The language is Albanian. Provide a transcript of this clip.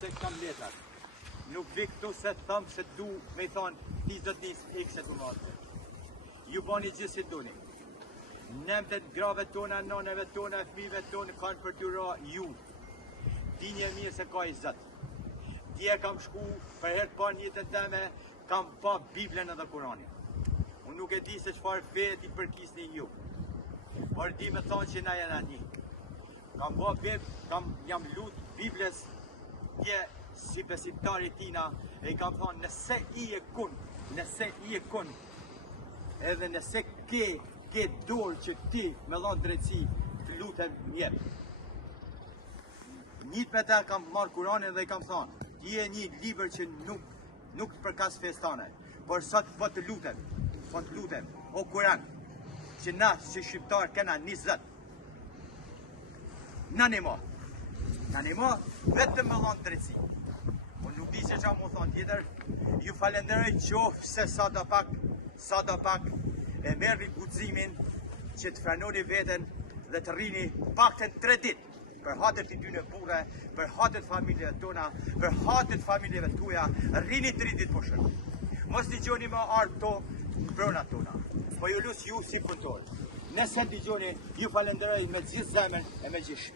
Se kam letrat. Nuk vi këtu se thëmë se du me thonë ti do t'nis ikse të marrë. Ju bani gjithë si duni. Nemtet grave tona, naneve tona, fmive tona kanë për t'u ra ju. Dinje mirë se ka i zëtë. Dje kam shku për herë par njëtën teme, kam pa Biblen edhe Koranin. Unë nuk e di se çfarë fe ti përkisni ju. Por di me thonë që na jena një. Kam ba jam lut Bibles dje si besimtari tina e i kam thonë nëse i e kun, edhe nëse ke dorë që ti me dhonë drejtësi të lutem njep. Njët me ta kam marrë Kuranin dhe i kam thonë, ti e një libër që nuk të përkas festane, por sot po të lutem, o Kuran, që na si shqiptar kena 20. Nani mo, vetëm me dhonë drejtësi. Unë nuk di se qa mu thonë tjetër, ju falenderoj qofë se sa do pak e merri guximin që të frenoni veten dhe të rrini pakten 3 ditë për hatët i dyne burre, për hatët familjeve tona, për hatët familjeve tuja, rrini 3 ditë po shërë. Mos t'i gjoni me ardhë to brona tona, po ju lusë ju si punëtorë. Nëse t'i gjoni, ju falenderoj me gjithë zemën e me gjithë shpi.